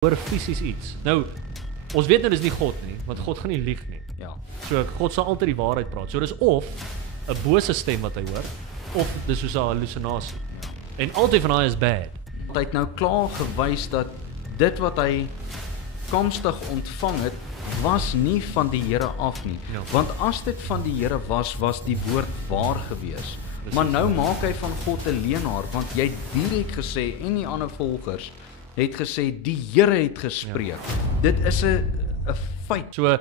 hoor fisies iets. Nou, ons weet nou dis nie God nie, want God gaan nie lieg nie. Ja. So God sal altyd die waarheid praat. So dis of 'n bose stem wat hy hoor, of dis soos 'n hallusinasie. Ja. En altyd van daai is bad. Hy het nou klaar gewys dat dit wat hy komstig ontvang het, was nie van die Here af nie. Ja. Want as dit van die Here was, was die woord waar gewees. Precies. Maar nou maak hy van God 'n leenaar, want jy het direk gesê en die ander volgers het gesê die Here het gespreek. Ja. Dit is 'n feit. So,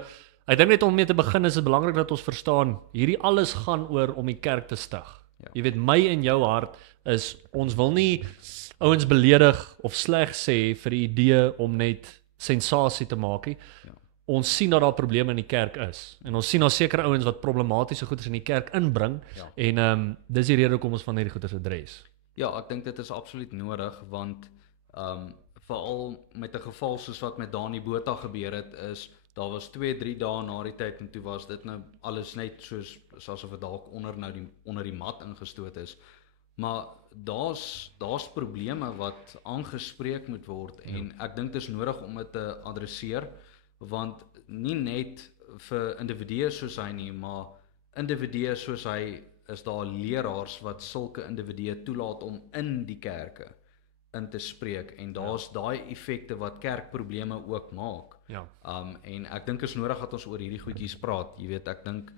ek dink net om mee te begin is dit belangrik dat ons verstaan, hierdie alles gaan oor om die kerk te stig. Ja. Jy weet, my en jou hart is, ons wil nie ouens beledig of sleg sê vir die idee om net sensasie te maak nie. Ja. Ons sien dat daar probleme in die kerk is. En ons sien daar sekere ouens wat problematiese goeders in die kerk inbring. Ja. En dis die rede hoekom ons van hierdie goeders adres. Ja, ek dink dit is absoluut nodig, want veral met 'n geval soos wat met Dani Botha gebeur het, is daar was 2-3 dae na die tyd en toe was dit nou alles net soos asof dit dalk onder die mat ingestoot is. Maar daar's probleme wat aangespreek moet word en ek dink dit is nodig om dit te adresseer, want nie net vir individue soos hy nie, maar individue soos hy is daar leraars wat sulke individue toelaat om in die kerke in te spreek en daar's daai effekte wat kerkprobleme ook maak. Ja. En ek dink is nodig dat ons oor hierdie goedjies praat. Jy weet, ek dink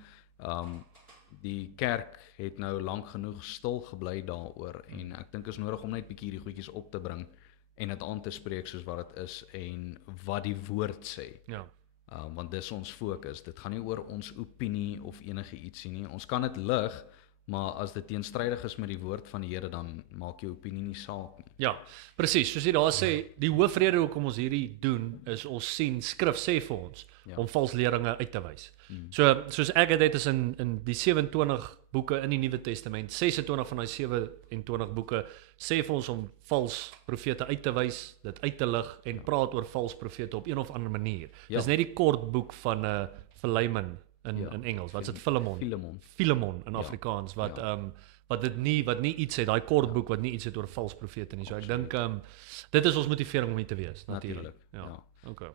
die kerk het nou lank genoeg stil gebly daaroor en ek dink is nodig om net bietjie hierdie goedjies op te bring en dit aan te spreek soos wat dit is en wat die woord sê. Ja. Want dis ons fokus. Dit gaan nie oor ons opinie of enige ietsie nie. Ons kan dit lig, maar as dit teenstrydig is met die woord van die Here, dan maak jou opinie nie saak nie. Ja, presies. Soos jy daar sê, die hoofrede hoekom ons hierdie doen, is ons sien, skrif sê vir ons, om valsleringe uit te wys. So, soos ek het is in die 27 boeke in die Nuwe Testament, 26 van die 27 boeke, sê vir ons om vals profete uit te wys, dit uit te lig, en praat oor vals profete op een of ander manier. Dis net die kort boek van Philemon, in Engels, wat is dit? Philemon in Afrikaans, wat wat nie iets het, daai kort boek wat nie iets het oor vals profete nie. So ek dink dit is ons motivering om hier te wees, natuurlik. Ja. Okay.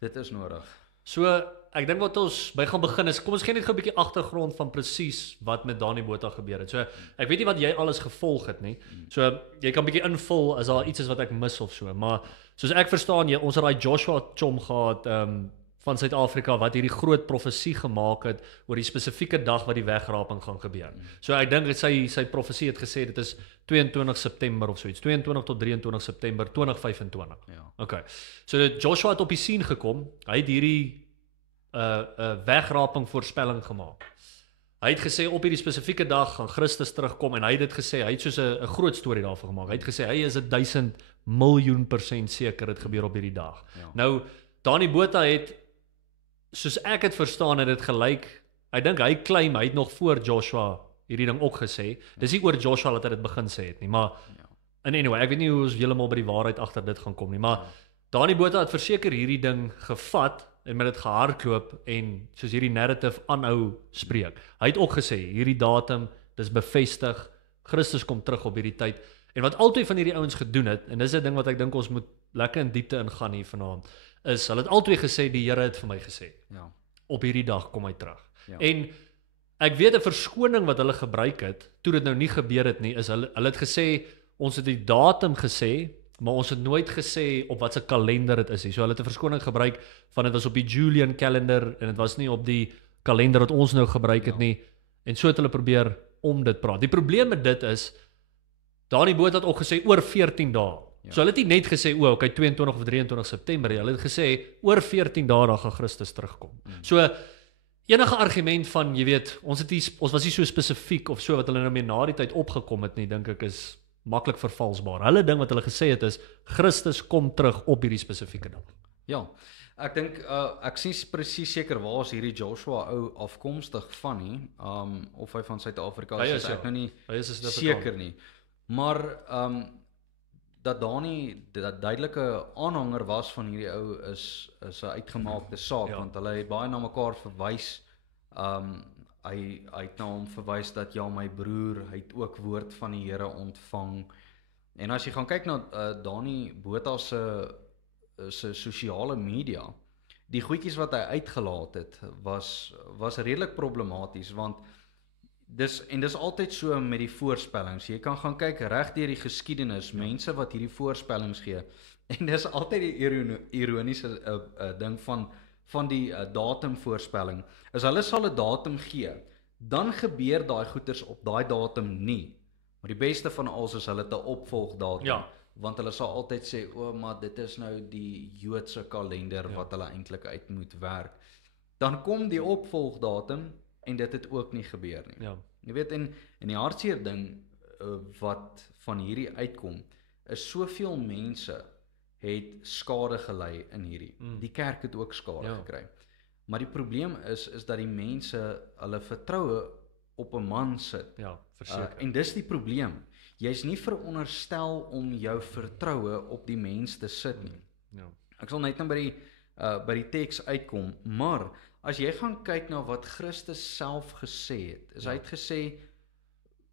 Dit is nodig. So ek dink wat ons by gaan begin is, kom ons gee net gou 'n bietjie agtergrond van presies wat met Dani Botha gebeur het. So ek weet nie wat jy alles gevolg het nie. So jy kan bietjie invul as daar iets is wat ek mis of so, maar soos ek verstaan, ons het daai Joshua Chom gehad van Suid-Afrika wat hierdie groot profesie gemaak het oor die spesifieke dag wat die wegraping gaan gebeur. So ek dink sy profesie het gesê dit is 22 September of so iets, 22 tot 23 September 2025. Ja. Okay. So Joshua het op die scene gekom. Hy het hierdie wegraping voorspelling gemaak. Hy het gesê op hierdie spesifieke dag gaan Christus terugkom en hy het dit gesê, hy het soos 'n groot storie daarvan gemaak. Hy het gesê hy is 1000 miljoen% seker dit gebeur op hierdie dag. Ja. Nou Dani Botha het, soos ek het verstaan, het dit gelyk, ek dink hy claim, hy het nog voor Joshua hierdie ding ook gesê, dis nie oor Joshua dat hy dit begin sê het nie, maar, and anyway, ek weet nie hoe ons heeltemal by die waarheid agter dit gaan kom nie, maar Dani Botha het verseker hierdie ding gevat, en met dit gehardloop, en soos hierdie narrative aanhou spreek. Hy het ook gesê, hierdie datum, dis bevestig, Christus kom terug op hierdie tyd, en wat altyd van hierdie ouens gedoen het, en dis 'n ding wat ek dink ons moet lekker in diepte ingaan hier vanaand, is, hulle het altyd gesê, die Here het vir my gesê, op hierdie dag kom hy terug. En ek weet 'n verskoning wat hulle gebruik het, toe dit nou nie gebeur het nie, is hulle het gesê, ons het die datum gesê, maar ons het nooit gesê op wat se kalender dit is nie. So hulle het 'n verskoning gebruik van dit was op die Julian kalender, en dit was nie op die kalender wat ons nou gebruik het nie, en so het hulle probeer om dit praat. Die probleem met dit is, Dani Botha het ook gesê, oor 14 dae. So hulle het nie net gesê, okay, 22 of 23 September, hulle het gesê, oor 14 dae dan gaan Christus terugkom. So, enige argument van, jy weet, ons was nie so spesifiek of so, wat hulle nou mee na die tyd opgekom het nie, dink ek is maklik vervalsbaar. Hulle ding wat hulle gesê het is, Christus kom terug op hierdie spesifieke dag. Ja, ek dink, ek sien presies seker waar is hierdie Joshua ou afkomstig van nie, of hy van Suid-Afrika is, ek nou nie seker nie. Maar, dat Dani duidelike aanhanger was van hierdie ou is 'n uitgemaakte saak, want hulle het baie na mekaar verwys. Hy het na hom verwys dat my broer, hy het ook woord van die Here ontvang. En as jy gaan kyk na Dani Botha se se sosiale media, die goedjies wat hy uitgelaat het, was redelik problematies, want dis altyd so met die voorspellings. Jy kan gaan kyk reg deur die geskiedenis, mense wat hierdie voorspellings gee, en dis altyd die ironiese ding van die datumvoorspelling, is hulle sal 'n datum gee, dan gebeur daai goeters op daai datum nie. Maar die beste van alles is hulle 'n opvolgdatum, Ja. want hulle sal altyd sê, maar dit is nou die Joodse kalender wat hulle eintlik uit moet werk. Dan kom die opvolgdatum en dit het ook nie gebeur nie. Ja. Jy weet, en die hartseer ding wat van hierdie uitkom, is soveel mense het skade gelei in hierdie. Die kerk het ook skade gekry. Maar die probleem is dat die mense hulle vertroue op 'n man sit. Ja, verseker. En dis die probleem. Jy's nie veronderstel om jou vertroue op die mens te sit nie. Ja. Ek sal net nou by die teks uitkom, maar as jy gaan kyk na wat Christus self gesê het, hy het gesê,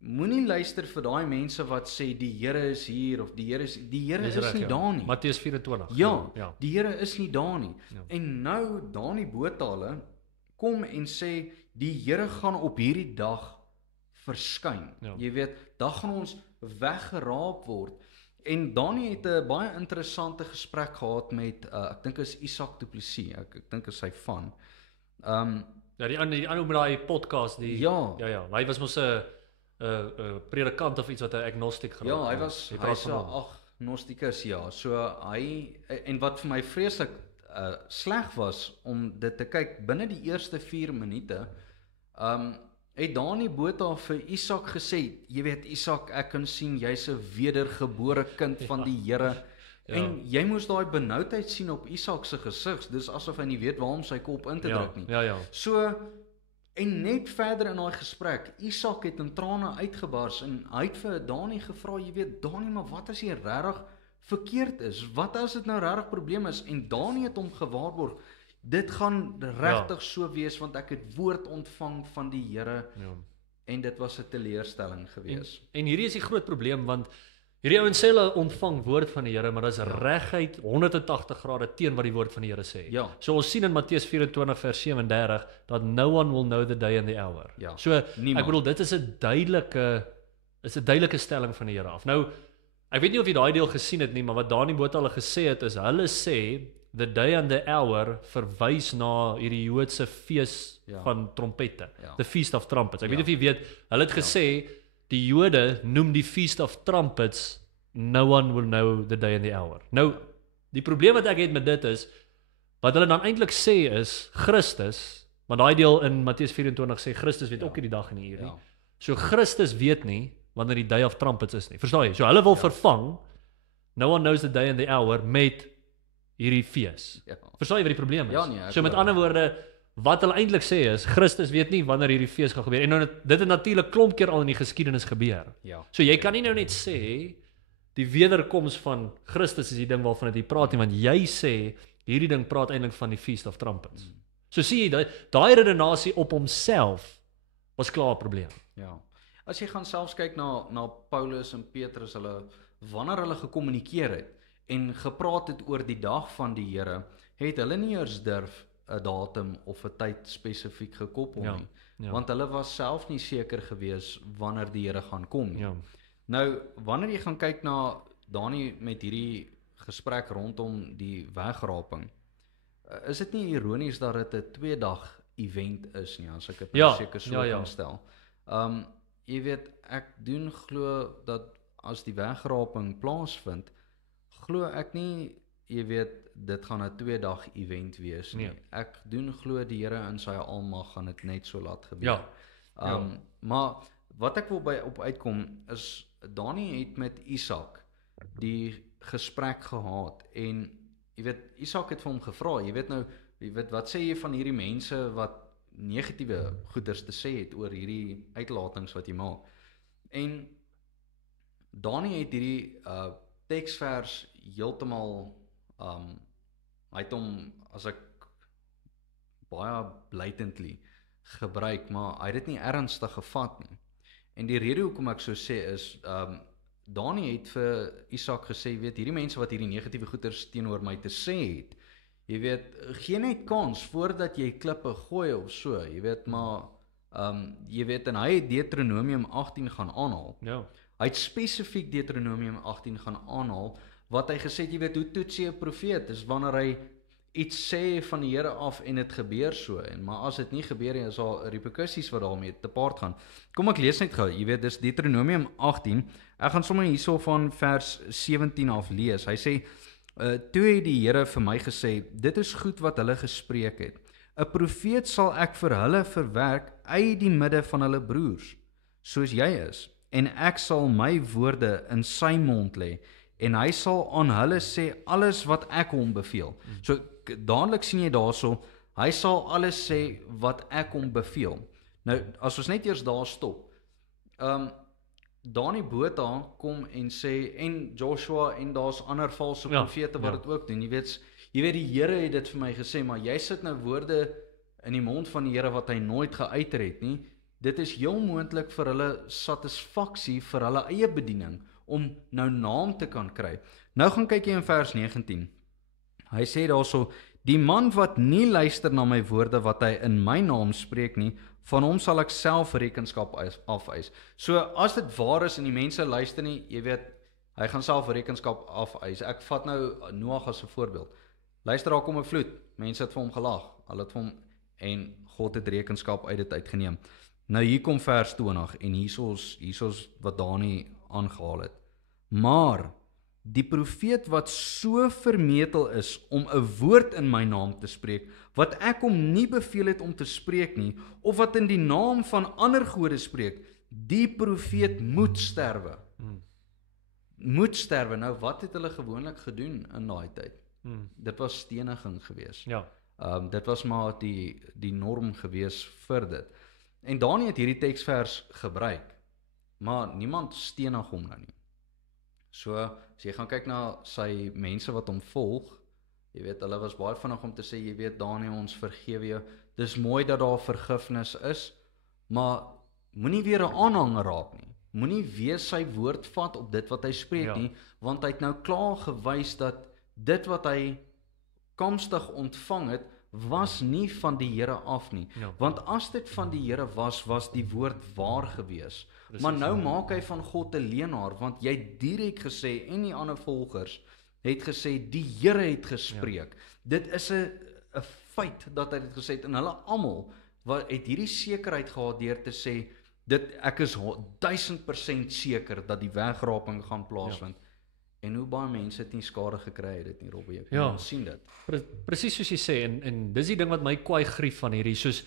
moenie luister vir daai mense wat sê die Here is hier of die Here is nie daar nie. Matteus 24. Ja, die Here is nie daar nie. Ja. En nou Dani Botha kom en sê die Here gaan op hierdie dag verskyn. Ja. Jy weet, dan gaan ons weggeraap word. En Dani het 'n baie interessante gesprek gehad met ek dink is Isak Du Plessis. Ek dink is hy van. Ja, die ander met daai podcast, Ja. Hy was mos 'n predikant of iets wat 'n agnostic genoem. Ja, hy's 'n agnostikus, ja. So hy, en wat vir my vreeslik sleg was om dit te kyk, binne die eerste 4 minute, het Dani Botha vir Isak gesê, jy weet Isak, ek kan sien jy's 'n wedergebore kind van die Here. En jy moes daai benoudheid sien op Isak se gesig. Dis asof hy nie weet waar om sy kop in te druk nie. Ja. So, en net verder in daai gesprek, Isak het in trane uitgebars en hy het vir Dani gevra, jy weet Dani, maar wat as jy regtig verkeerd is? Wat as dit nou regtig probleem is? En Dani het hom gewaarborg, dit gaan regtig so wees, want ek het woord ontvang van die Here. Ja. En dit was 'n teleurstelling gewees. En hierdie is die groot probleem, want hierdie ouens sê hulle ontvang woord van die Here, maar dis reguit 180 grade teen wat die woord van die Here sê. Ja. So ons sien in Matteus 24 vers 37 dat no one will know the day and the hour. Ja, So niemand. ek bedoel dit is 'n duidelike stelling van die Here af. Nou ek weet nie of jy daai deel gesien het nie, maar wat Dani Botha hulle gesê het is hulle sê the day and the hour verwys na hierdie Joodse fees van trompette, the Feast of Trumpets. Ek weet nie of jy weet, hulle het gesê die Jode noem die Feast of Trumpets no one will know the day and the hour. Nou, die probleem wat ek het met dit is wat hulle dan eintlik sê is Christus, want daai deel in Matteus 24 sê Christus weet ook nie die dag en die uur nie. So Christus weet nie wanneer die Day of Trumpets is nie. Verstaan jy? So hulle wil vervang no one knows the day and the hour met hierdie fees. Verstaan jy wat die probleem is? Ja, nee, So met ander woorde, wat hulle eintlik sê is Christus weet nie wanneer hierdie fees gaan gebeur. En nou dit het natuurlik klomp keer al in die geskiedenis gebeur. Ja. So jy kan nie nou net sê die wederkoms van Christus is die ding waarvan dit praat nie, want jy sê hierdie ding praat eintlik van die Feast of Trumpets. So sien jy daai redenasie op homself was klaar 'n probleem. Ja. As jy gaan selfs kyk na Paulus en Petrus, wanneer hulle gekommunikeer het en gepraat het oor die dag van die Here, het hulle nie eers durf 'n datum of 'n tyd spesifiek gekoppel nie. Ja. Want hulle was self nie seker gewees wanneer die Here gaan kom nie. Ja. Nou, wanneer jy gaan kyk na Dani met hierdie gesprek rondom die wegraping, is dit nie ironies dat dit 'n 2-dag event is nie, as ek dit seker so kan stel. Jy weet, ek doen glo dat as die wegraping plaasvind, glo ek nie, jy weet, dit gaan 'n 2-dag event wees nie. Ek doen glo die Here in sy almag gaan dit net so laat gebeur. Maar wat ek wil op uitkom is Dani het met Isak die gesprek gehad en jy weet Isak het vir hom gevra, jy weet wat sê jy van hierdie mense wat negatiewe goeders te sê het oor hierdie uitlatings wat jy maak. En Dani het hierdie teksvers heeltemal hy het hom, as ek baie blatantly gebruik, maar hy het dit nie ernstig gevat nie. En die rede hoekom ek so sê is Dani het vir Isak gesê, weet, hierdie mense wat hierdie negatiewe goeders teenoor my te sê het, jy weet, gee net kans voordat jy klippe gooi of so, jy weet, maar jy weet, en hy het Deuteronomium 18 gaan aanhaal. Ja. Hy het spesifiek Deuteronomium 18 gaan aanhaal, wat hy gesê het, jy weet, hoe toets jy 'n profeet, is wanneer hy iets sê van die Here af en dit gebeur so, en maar as dit nie gebeur nie, is daar repercussies wat daarmee te paard gaan. Kom ek lees net gou, jy weet, dis Deuteronomium 18, ek gaan sommer hierso van vers 17 af lees, hy sê, toe het die Here vir my gesê, dit is goed wat hulle gespreek het, 'n profeet sal ek vir hulle verwerk uit die midde van hulle broers, soos jy is, en ek sal my woorde in sy mond lê, en hy sal aan hulle sê alles wat ek hom beveel. So dadelik sien jy daarso, hy sal alles sê wat ek hom beveel. Nou, as ons net eers daar stop, Dani Botha kom en sê, en Joshua, en daar's ander valse profete wat dit ook doen, jy weet die Here het dit vir my gesê, maar jy sit nou woorde in die mond van die Here wat hy nooit geuiter het nie, dit is heel moontlik vir hulle satisfaksie, vir hulle eie bediening, om nou naam te kan kry. Nou gaan kyk jy in vers 19, hy sê daarso, die man wat nie luister na my woorde wat hy in my naam spreek nie, van hom sal ek self rekenskap afeis. So as dit waar is en die mense luister nie, jy weet, hy gaan self rekenskap afeis. Ek vat nou Noag as 'n voorbeeld. Luister, daar kom 'n vloed. Mense het vir hom gelag. Hulle het vir hom, en God het rekenskap uit dit uitgeneem. Nou hier kom vers 20 en hiersoos wat Dani aangehaal het. Maar die profeet wat so vermetel is om 'n woord in my naam te spreek, wat ek hom nie beveel het om te spreek nie, of wat in die naam van ander gode spreek, die profeet moet sterwe. Moet sterwe. Nou wat het hulle gewoonlik gedoen in daai tyd? Dit was steniging gewees. Ja. Dit was maar die norm gewees vir dit. En Dani het hierdie teksvers gebruik, maar niemand stenig hom nou nie. So, as jy gaan kyk na sy mense wat hom volg, jy weet, hulle was baie vinnig om te sê, jy weet, Dani, ons vergewe jou, dis mooi dat daar vergifnis is, maar moenie weer 'n aanhanger raak nie, moenie weer sy woord vat op dit wat hy spreek nie, want hy het nou klaar gewys dat dit wat hy komstig ontvang het, was nie van die Here af nie, want as dit van die Here was die woord waar gewees. Maar nou maak hy van God 'n leenaar, want jy het direk gesê, en die ander volgers het gesê, die Here het gespreek. Dit is 'n feit dat hy dit gesê het, en hulle almal het hierdie sekerheid gehad deur te sê, ek is 1000% seker dat die wegraping gaan plaasvind. En hoe baie mense het nie skade gekry het dit nie, Robbie, jy sien dit. Presies soos jy sê, en dis die ding wat my kwaai grief van hierdie, soos,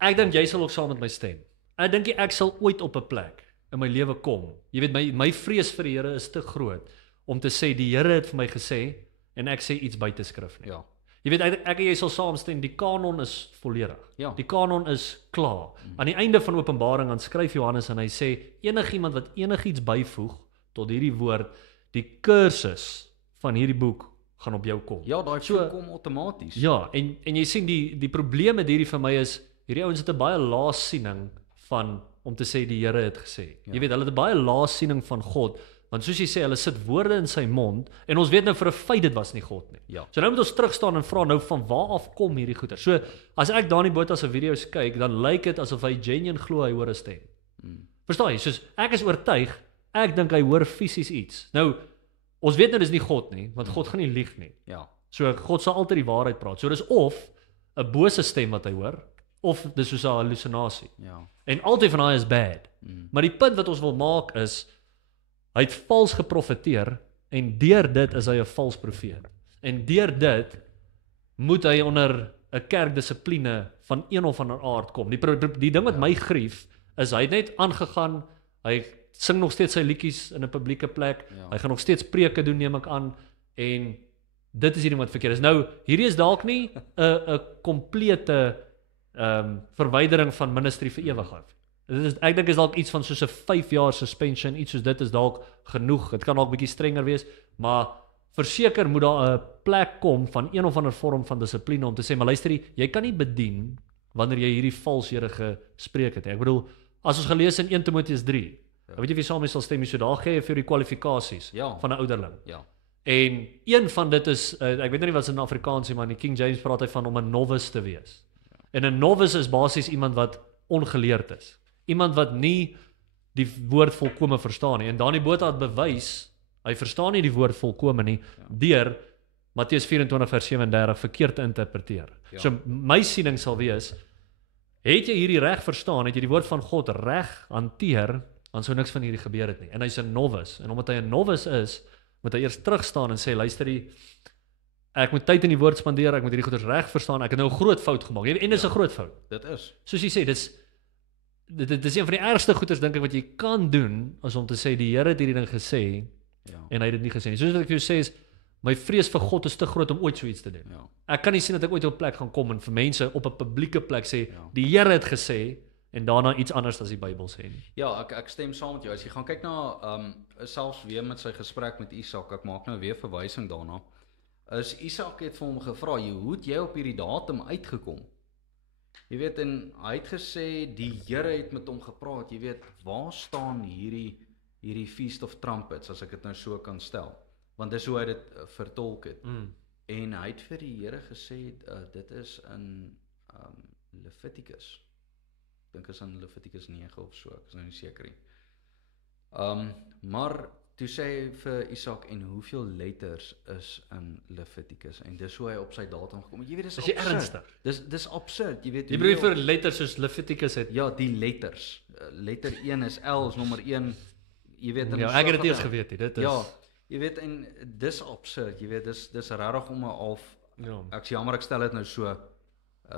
ek dink jy sal ook saam met my stem. Ek dink ek sal ooit op 'n plek in my lewe kom. Jy weet, my vrees vir die Here is te groot om te sê die Here het vir my gesê en ek sê iets buite skrif nie. Ja. Jy weet, ek en jy sal saamstem, die kanon is volledig. Ja. Die kanon is klaar. Aan die einde van Openbaring dan skryf Johannes en hy sê enigiemand wat enigiets byvoeg tot hierdie woord, die kursus van hierdie boek gaan op jou kom. Ja, daai kom outomaties. Ja, en jy sien die probleem met hierdie vir my is, hierdie ouens het 'n baie lae siening van om te sê die Here het gesê. Jy weet, hulle het 'n baie lae siening van God, want soos jy sê, hulle sit woorde in sy mond, en ons weet nou vir 'n feit dit was nie God nie. Ja. So nou moet ons terug staan en vra nou van waar af kom hierdie goeie. So as ek Dani Botha se video's kyk, dan lyk dit asof hy genuine glo hy hoor 'n stem. Verstaan jy? Soos ek is oortuig, ek dink hy hoor fisies iets. Nou ons weet nou dis nie God nie, want God gaan nie lieg nie. Ja. So God sal altyd die waarheid praat. So dis of 'n bose stem wat hy hoor, of dis soos 'n hallusinasie. Ja. En altyd van daai is bad. Maar die punt wat ons wil maak is, hy het vals geprofeteer, en deur dit is hy 'n vals profeet. En deur dit moet hy onder 'n kerkdissipline van een of ander aard kom. Die ding wat my grief, is hy het net aangegaan, hy sing nog steeds sy liedjies in 'n publieke plek, hy gaan nog steeds preke doen, neem ek aan, en dit is die ding wat verkeerd is. Nou, hierdie is dalk nie 'n komplete verwydering van ministry vir ewigheid. Ek dink is dalk iets van soos 'n 5 jaar suspension, iets soos dit is dalk genoeg. Dit kan dalk bietjie strenger wees, maar verseker moet daar 'n plek kom van een of ander vorm van dissipline om te sê, maar luister, jy kan nie bedien wanneer jy hierdie valshede gespreek het. Ek bedoel, as ons gelees in 1 Timoteus 3, Weet jy wie saam mee sal stem, so daar gee jy vir die kwalifikasies van 'n ouderling. Ja. En een van dit is, ek weet nou nie wat is in Afrikaans nie, maar in die King James praat hy van om 'n novice te wees. En 'n novice is basies iemand wat ongeleerd is. Iemand wat nie die woord volkome verstaan nie. En Dani Botha het bewys, hy verstaan nie die woord volkome nie, deur Matteus 24 vers 37 verkeerd te interpreteer. So my siening sal wees, het jy hierdie reg verstaan, het jy die woord van God reg hanteer, dan sou niks van hierdie gebeur het nie. En hy's 'n novice. En omdat hy 'n novice is, moet hy eers terugstaan en sê, luister ek moet tyd in die woord spandeer, ek moet hierdie goeders reg verstaan, ek het nou 'n groot fout gemaak. En dis 'n groot fout. Dit is. Soos jy sê, dit is een van die ergste goeders dink ek wat jy kan doen, as om te sê die Here het hierdie ding gesê en hy het dit nie gesê nie. Soos wat ek vir jou sê is, my vrees vir God is te groot om ooit so iets te doen. Ek kan nie sien dat ek ooit op 'n plek gaan kom en vir mense op 'n publieke plek sê, die Here het gesê en daarna iets anders as die Bybel sê nie. Ja, ek stem saam met jou. As jy gaan kyk na selfs weer met sy gesprek met Isak, ek maak nou weer verwysing daarna. Is Isak het vir hom gevra, hoe het jy op hierdie datum uitgekom? Jy weet, en hy het gesê die Here het met hom gepraat. Jy weet, waar staan hierdie Feast of Trumpets, as ek dit nou so kan stel? Want dis hoe hy dit vertolk het. En hy het vir die Here gesê, dit is in Levitikus. Ek dink is in Levitikus 9 of so, ek is nou nie seker nie. Maar toe sê hy vir Isak, en hoeveel letters is in Levitikus? En dis hoe hy op sy datum gekom het. Jy weet, dis absurd. Is jy ernstig? Dis absurd, jy weet. Jy bedoel vir letters soos Levitikus het? Ja, die letters. Letter 1 is L, is nommer 1. Jy weet, ek het dit eers geweet, dit is. Ja, jy weet, en dis absurd, jy weet, dis regtig om 'n half, ek is jammer ek stel dit nou so,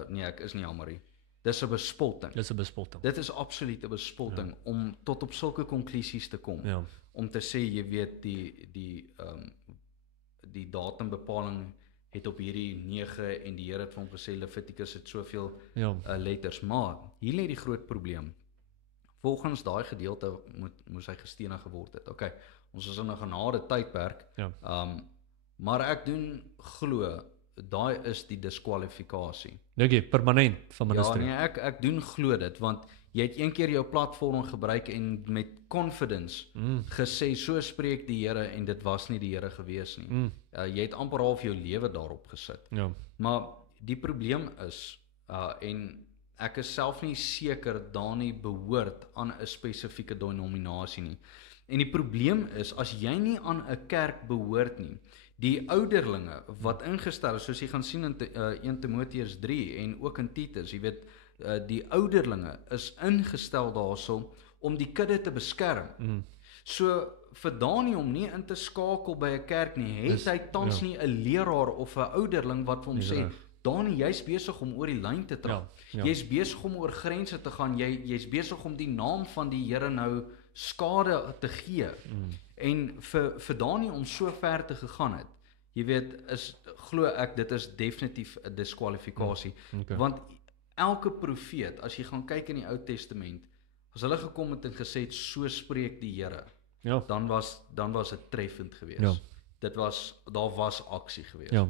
nee, ek is nie jammer nie. Dis 'n bespotting. Dis 'n bespotting. Dit is absoluut 'n bespotting om tot op sulke konklusies te kom. Om te sê, jy weet, die datumbepaling het op hierdie 9 en die Here het vir hom gesê Levitikus het soveel letters, maar hier lê die groot probleem. Volgens daai gedeelte moes hy gestenig geword het. Okay, ons is in 'n genade tydperk. Maar ek doen glo daai is die diskwalifikasie. Okay, permanent van ministerie. Ja, nee, ek doen glo dit, want jy het een keer jou platform gebruik en met confidence gesê, so spreek die Here, en dit was nie die Here gewees nie. Jy het amper half jou lewe daarop gesit. Maar die probleem is, en ek is self nie seker Dani behoort aan 'n spesifieke denominasie nie. En die probleem is, as jy nie aan 'n kerk behoort nie, die ouderlinge wat ingestel is, soos jy gaan sien in 1 Timoteus 3 en ook in Titus, jy weet, die ouderlinge is ingestel daarso om die kudde te beskerm. So vir Dani om nie in te skakel by 'n kerk nie, het hy tans nie 'n leraar of 'n ouderling wat vir hom sê, Dani, jy's besig om oor die lyn te trap. Jy's besig om oor grense te gaan. Jy's besig om die naam van die Here nou skade te gee. En vir Dani om so ver te gegaan het, jy weet, glo ek, dit is definitief 'n diskwalifikasie. Want elke profeet, as jy gaan kyk in die Ou Testament, as hulle gekom het en gesê het, so spreek die Here, dan was dit treffend geweest. Daar was aksie geweest.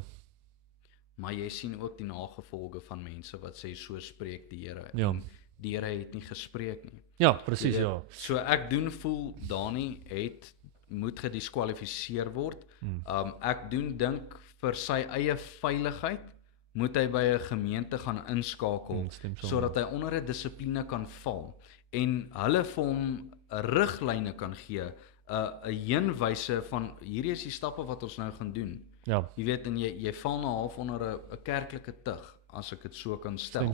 Maar jy sien ook die nagevolge van mense wat sê, so spreek die Here. Die Here het nie gespreek nie. Ja, presies, So ek voel Dani moet gediskwalifiseer word. Ek dink vir sy eie veiligheid moet hy by 'n gemeente gaan inskakel, sodat hy onder 'n dissipline kan val en hulle vir hom riglyne kan gee, 'n heenwyse van hierdie is die stappe wat ons nou gaan doen. Jy weet, en jy val nou half onder 'n kerklike tug, as ek dit so kan stel.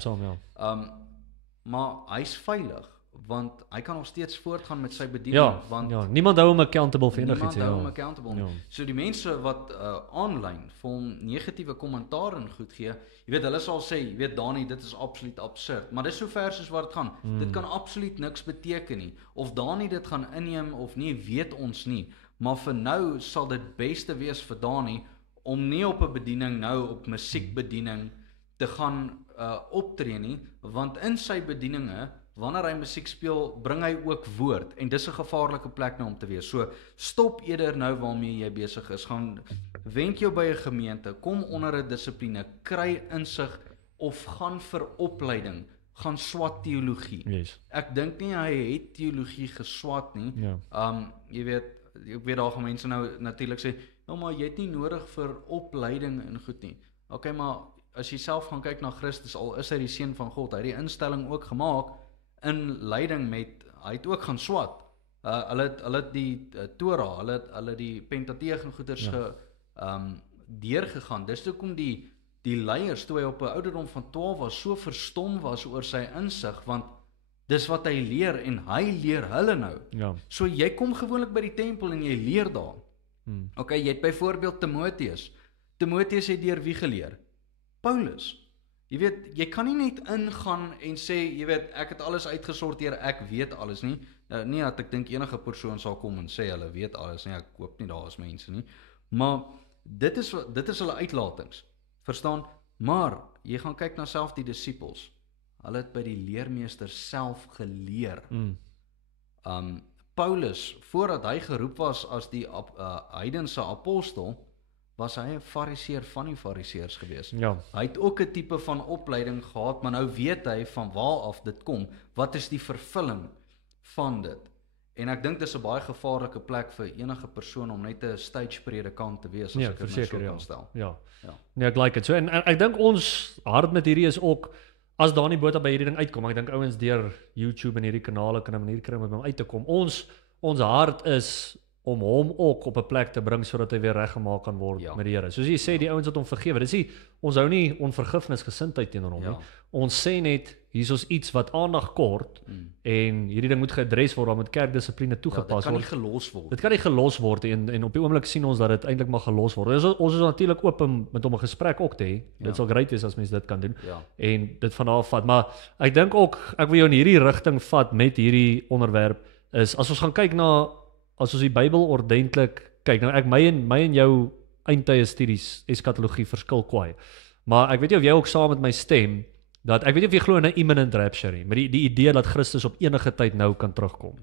Maar hy's veilig, want hy kan nog steeds voortgaan met sy bediening, want niemand hou hom accountable vir enigiets. Niemand hou hom accountable. So die mense wat online vir hom negatiewe kommentaar en goed gee, jy weet, hulle sal sê, jy weet, Dani, dit is absoluut absurd, maar dis so ver soos wat dit gaan. Dit kan absoluut niks beteken nie. Of Dani dit gaan inneem of nie, weet ons nie, maar vir nou sal dit beste wees vir Dani om nie op 'n bediening nou, op musiekbediening te gaan optree nie, want in sy bedieninge, wanneer hy musiek speel, bring hy ook woord, en dis 'n gevaarlike plek nou om te wees. So, stop eerder nou waarmee jy besig is, gaan wend jou by 'n gemeente, kom onder 'n dissipline, kry insig, of gaan vir opleiding, gaan swat teologie. Yes. Ek dink nie hy het teologie geswat nie. Ja. Jy weet, ek weet daar gaan mense nou natuurlik sê, ja, maar jy het nie nodig vir opleiding en goed nie. Okay, maar as jy self gaan kyk na Christus, al is hy die seun van God, hy het die instelling ook gemaak in leiding met, hy het ook gaan swat. Hulle het die Torah, hulle het die Pentateeg en goeders deurgegaan. Dis hoekom die leiers, toe hy op 'n ouderdom van 12 was, so verstom was oor sy insig, want dis wat hy leer en hy leer hulle nou. Ja. So jy kom gewoonlik by die tempel en jy leer daar. Okay, jy het byvoorbeeld Timoteus. Timoteus het deur wie geleer? Paulus. Jy weet, jy kan nie net ingaan en sê, jy weet, ek het alles uitgesorteer, ek weet alles nie. Nie dat ek dink enige persoon sal kom en sê hulle weet alles nie, ek hoop nie daar is mense nie. Maar dit is hulle uitlatings. Verstaan? Maar jy gaan kyk na self die disippels. Hulle het by die leermeester self geleer. Paulus, voordat hy geroep was as die heidense apostel, was hy 'n fariseer van die fariseërs gewees. Ja. Hy het ook 'n tipe van opleiding gehad, maar nou weet hy van waar af dit kom. Wat is die vervulling van dit? En ek dink dis 'n baie gevaarlike plek vir enige persoon om net 'n stage predikant te wees, as ek dit nou so kan stel. Ja. Nee, ek like it. So en ek dink ons hart met hierdie is ook, as daar nie boodskap by hierdie ding uitkom, ek dink ouens deur YouTube en hierdie kanale kan 'n manier kry om uit te kom. Ons hart is om hom ook op 'n plek te bring sodat hy weer reggemaak kan word met die Here. Soos jy sê, die ouens wat hom vergewe. Dis nie, ons hou nie onvergifnisgesindheid teenoor hom nie. Ons sê net hier is iets wat aandag kort en hierdie ding moet geadres word, daar moet kerkdissipline toegepas word. Dit kan nie gelos word. Dit kan nie gelos word en op die oomblik sien ons dat dit eintlik mag gelos word. Ons is natuurlik oop om met hom 'n gesprek ook te hê. Dit sal great wees as mense dit kan doen. En dit van daar af vat, maar ek dink ook ek wil jou in hierdie rigting vat met hierdie onderwerp is as ons gaan kyk na as ons die Bybel ordentlik kyk, nou ek my en jou eindtye studies eskatologie verskil kwaai. Maar ek weet nie of jy ook saam met my stem dat ek weet nie of jy glo in 'n imminent rapture nie, maar die idee dat Christus op enige tyd nou kan terugkom.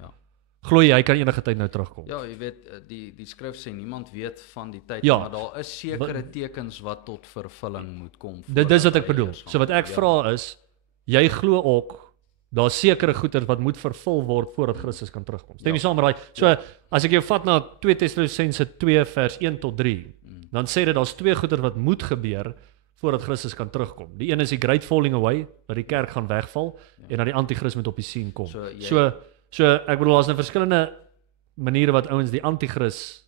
Glo jy hy kan enige tyd nou terugkom? Ja, jy weet die skrif sê niemand weet van die tyd, ja, maar daar is sekere tekens wat tot vervulling moet kom. Dit is wat ek bedoel. So wat ek vra is, jy glo ook daar's sekere goeders wat moet vervul word voordat Christus kan terugkom. Stem jy saam met daai? So as ek jou vat na 2 Tessalonisense 2 vers 1 tot 3, dan sê dit daar's twee goeders wat moet gebeur voordat Christus kan terugkom. Die een is die great falling away, dat die kerk gaan wegval en dat die anti-kris moet op die scene kom. So ek bedoel daar's 'n verskillende maniere wat ouens die anti-kris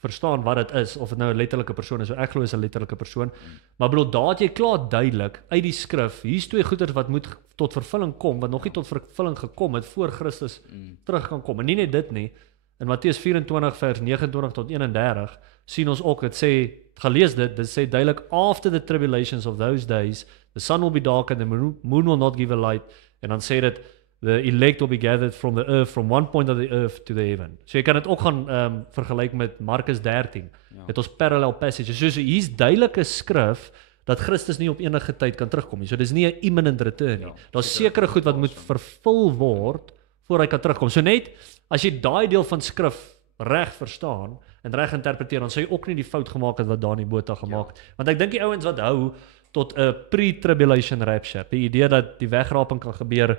verstaan wat dit is, of dit nou 'n letterlike persoon is. So ek glo is 'n letterlike persoon. Maar bedoel daar het jy klaar duidelik uit die skrif, hier's twee goeders wat moet tot vervulling kom, wat nog nie tot vervulling gekom het voor Christus terug kan kom. En nie net dit nie. In Matteus 24 vers 29 tot 31 sien ons ook, dit sê, gelees dit sê duidelik, after the tribulations of those days, the sun will be dark and the moon will not give a light. En dan sê dit, the elect will be gathered from the earth, from one point of the earth to the heaven. So jy kan dit ook gaan vergelyk met Markus 13. Het ons parallel passages. So hier's duidelike skrif dat Christus nie op enige tyd kan terugkom nie. So dis nie 'n imminent return nie. Daar's sekere goed wat moet vervul word voor hy kan terugkom. So net as jy daai deel van skrif reg verstaan en reg interpreteer, dan sou jy ook nie die fout gemaak het wat Dani Botha gemaak het. Want ek dink die ouens wat hou tot 'n pre-tribulation rapture, die idee dat die wegraping kan gebeur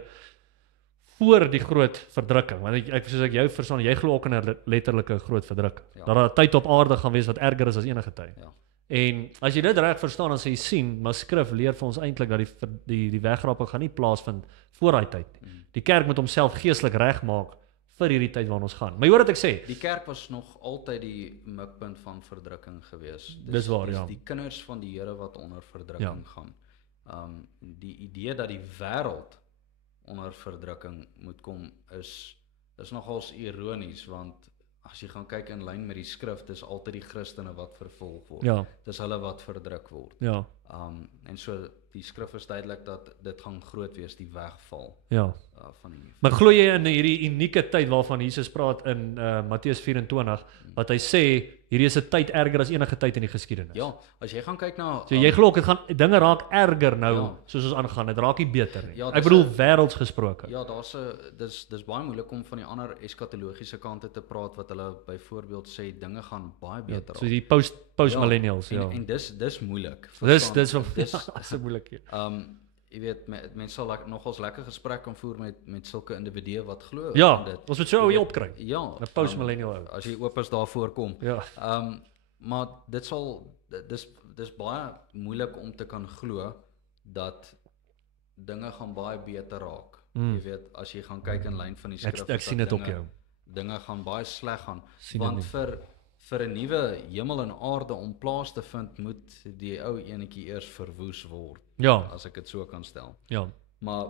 voor die groot verdrukking, want ek soos ek jou verstaan, jy glo ook in 'n letterlike groot verdrukking. Dat daar 'n tyd op aarde gaan wees wat erger is as enige tyd. En as jy dit reg verstaan, dan sê jy sien, maar skrif leer vir ons eintlik dat die wegraping gaan nie plaasvind voor daai tyd nie. Die kerk moet homself geestelik regmaak vir hierdie tyd waarin ons gaan. Maar jy hoor wat ek sê? Die kerk was nog altyd die mikpunt van verdrukking gewees. Dis waar, ja. Die kinders van die Here wat onder verdrukking gaan. Die idee dat die wêreld onder verdrukking moet kom is nogals ironies, want as jy gaan kyk in lyn met die skrif, dis altyd die Christene wat vervolg word. Dis hulle wat verdruk word. En so die skrif is duidelik dat dit gaan groot wees, die wegval van die. Maar glo jy in hierdie unieke tyd waarvan Jesus praat in Matteus 24, wat hy sê hierdie is 'n tyd erger as enige tyd in die geskiedenis? Ja, as jy gaan kyk na so jy glo ook dinge raak erger nou soos ons aangaan, dit raak nie beter nie. Ek bedoel wêrelds gesproke. Ja, dis baie moeilik om van die ander eskatologiese kante te praat wat hulle byvoorbeeld sê dinge gaan baie beter. So die post millennials, en dis moeilik. Dis moeilik. jy weet mense sal nogals lekker gesprek kan voer met sulke individue wat glo Ja, in dit. ons moet so ou opkry. Ja, 'n post-millennial ou. as jy oop is daarvoor kom. Ja. Maar dis baie moeilik om te kan glo dat dinge gaan baie beter raak. Jy weet, as jy gaan kyk in lyn van die skrif, Ek sien dit op jou. Dinge gaan baie sleg gaan, Sien want dit vir 'n nuwe hemel en aarde om plaas te vind, moet die ou enetjie eers verwoes word, Ja, as ek dit so kan stel. ja. Maar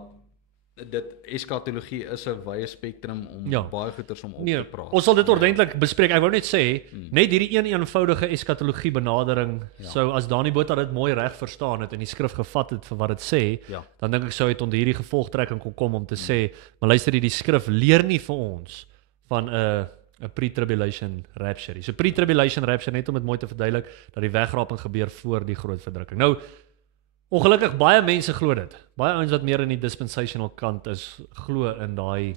eskatologie is 'n wye spektrum om Ja. baie goeters om op Nee, te praat. ons sal dit ordentlik bespreek. Ek wou net sê, net hierdie eenvoudige eskatologie benadering, sou as Dani Botha dit mooi reg verstaan het en die skrif gevat het vir wat dit sê, Ja. dan dink ek sou het onder hierdie gevolgtrekking kon kom om te sê, maar luister, die skrif leer nie vir ons van 'n pre-tribulation rapture nie. So pre-tribulation rapture, net om dit mooi te verduidelik, dat die wegraping gebeur voor die groot verdrukking. Nou, ongelukkig baie mense glo dit. Baie ouens wat meer in die dispensational kant is, glo in daai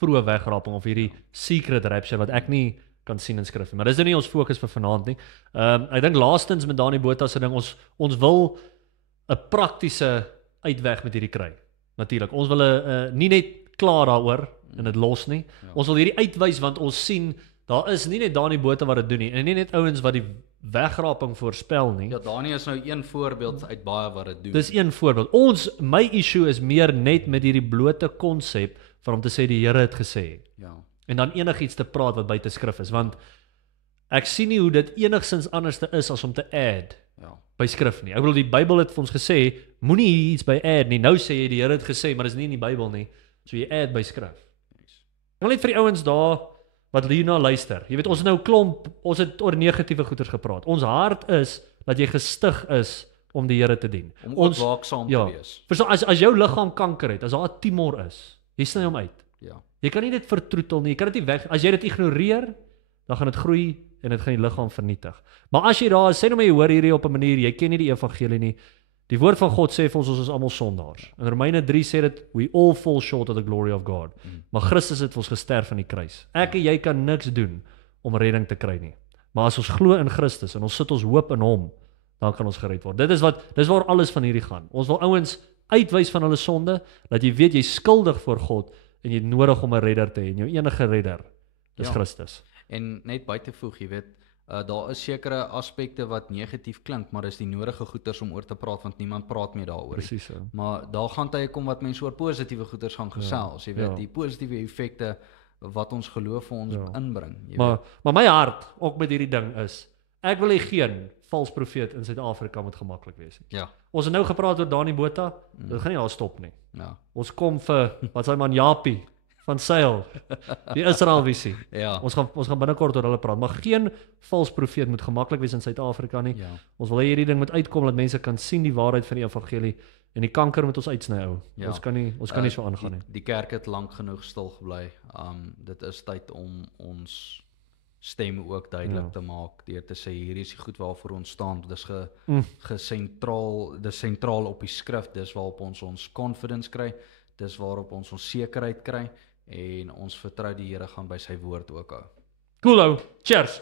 vroeë wegraping of hierdie secret rapture wat ek nie kan sien in skrif nie. Maar dis nou nie ons fokus vir vanaand nie. Ek dink laastens met Dani Botha se ding, ons wil 'n praktiese uitweg met hierdie kry. Natuurlik. Ons wil nie net klaar daaroor en dit los nie. Ja. Ons wil hierdie uitwys want ons sien daar is nie net Dani Botha wat dit doen nie en nie net ouens wat die wegraping voorspel nie. Ja, Dani is nou een voorbeeld uit baie wat dit doen. Dis een voorbeeld. My issue is meer net met hierdie blote konsep van om te sê die Here het gesê. Ja. En dan enigiets te praat wat buite skrif is, want ek sien nie hoe dit enigsins anders is as om te add by skrif nie. Ek bedoel, die Bybel het vir ons gesê, moenie hier iets by add nie. Nou sê jy die Here het gesê, maar dis nie in die Bybel nie. So jy add by skrif. Ek wil net vir die ouens daar wat hierna luister. Jy weet, ons het nou ons het oor negatiewe goeders gepraat. Ons hart is dat jy gestig is om die Here te dien. Om ons waaksaam te wees. Verstaan, as jou liggaam kanker het, as daar 'n tumor is, jy sny hom uit. Ja. Jy kan nie dit vertroetel nie. Jy kan dit nie weg. As jy dit ignoreer, dan gaan dit groei en dit gaan die liggaam vernietig. Maar as jy daar is, sê nou maar jy hoor hierdie op 'n manier, jy ken nie die evangelie nie. Die woord van God sê vir ons is almal sondaars. In Romeine 3 sê dit we all fall short of the glory of God. Maar Christus het vir ons gesterf aan die kruis. Ek en jy kan niks doen om redding te kry nie. Maar as ons glo in Christus en ons sit ons hoop in hom, dan kan ons gered word. Dis waar alles van hierdie gaan. Ons wil ouens uitwys van hulle sonde, dat jy weet jy's skuldig voor God en jy het nodig om 'n redder te hê. En jou enige redder is Christus. En net by te voeg, jy weet, daar is sekere aspekte wat negatief klink, maar dis die nodige goeters om oor te praat want niemand praat meer daaroor. Presies so. Maar daar gaan tye kom wat mense oor positiewe goeters gaan gesels, jy weet, die positiewe effekte wat ons geloof vir ons inbring, jy weet. Maar my hart ook met hierdie ding is, ek wil hê geen vals profeet in Suid-Afrika moet gemaklik wees nie. Ja. Ons het nou gepraat oor Dani Botha, dit gaan nie daar stop nie. Ja. Ons kom vir wat sy man Japie van Sail, die Israel visie. Ja. Ons gaan binnekort oor hulle praat, maar geen vals profeet moet gemaklik wees in Suid-Afrika nie. Ja. Ons wil hê hierdie ding moet uitkom dat mense kan sien die waarheid van die evangelie en die kanker moet ons uitsny ou. Ja. Ons kan nie so aangaan nie. Die kerk het lank genoeg stil gebly. Dit is tyd om ons stem ook duidelik te maak deur te sê hier is die goed waarvoor ons staan. Dis dis sentraal op die skrif, dis waarop ons confidence kry, dis waarop ons sekerheid kry en ons vertrou die Here gaan by sy woord ook hou. Cool ou. Cheers.